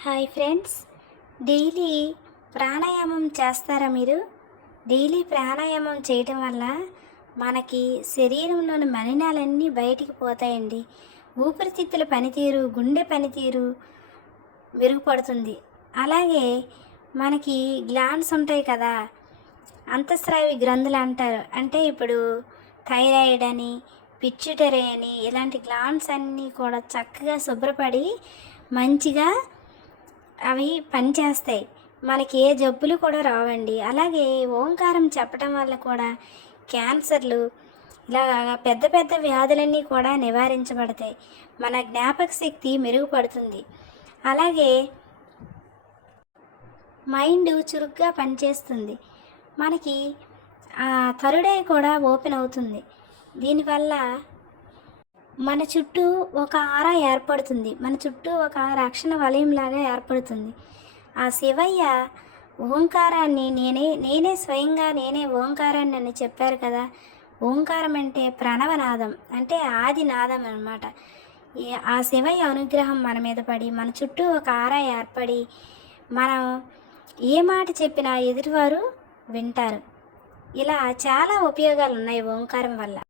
Hi friends. Daily ప్రాణాయామం చేస్తారా మీరు? డైలీ ప్రాణాయామం చేయటం వల్ల మనకి శరీరంలోని మలినాలన్నీ బయటికి పోతాయండి. ఊపిరితిత్తుల పనితీరు గుండె పనితీరు మెరుగుపడుతుంది. అలాగే మనకి గ్లాండ్స్ ఉంటాయి కదా అంతఃస్రావి గ్రంథులు అంటారు. అంటే ఇప్పుడు థైరాయిడ్ అని పిచ్యుటరీ అని ఇలాంటి గ్లాండ్స్ అన్నీ కూడా చక్కగా శుభ్రపడి మంచిగా అవి పనిచేస్తాయి. మనకి ఏ జబ్బులు కూడా రావండి. అలాగే ఓంకారం చెప్పడం వల్ల కూడా క్యాన్సర్లు ఇలా పెద్ద పెద్ద వ్యాధులన్నీ కూడా నివారించబడతాయి. మన జ్ఞాపక శక్తి మెరుగుపడుతుంది. అలాగే మైండ్ చురుగ్గా పనిచేస్తుంది. మనకి ఆ కూడా ఓపెన్ అవుతుంది. దీనివల్ల మన చుట్టూ ఒక ఆరా ఏర్పడుతుంది. మన చుట్టూ ఒక రక్షణ వలయంలాగా ఏర్పడుతుంది. ఆ శివయ్య ఓంకారాన్ని నేనే నేనే స్వయంగా నేనే ఓంకారాన్ని అని చెప్పారు కదా. ఓంకారం అంటే ప్రణవనాదం అంటే ఆది నాదం అనమాట ఆ శివయ్య అనుగ్రహం మన మీద పడి మన చుట్టూ ఒక ఆరా ఏర్పడి మనం ఏ మాట చెప్పినా ఎదుటివారు వింటారు. ఇలా చాలా ఉపయోగాలు ఉన్నాయి ఓంకారం వల్ల.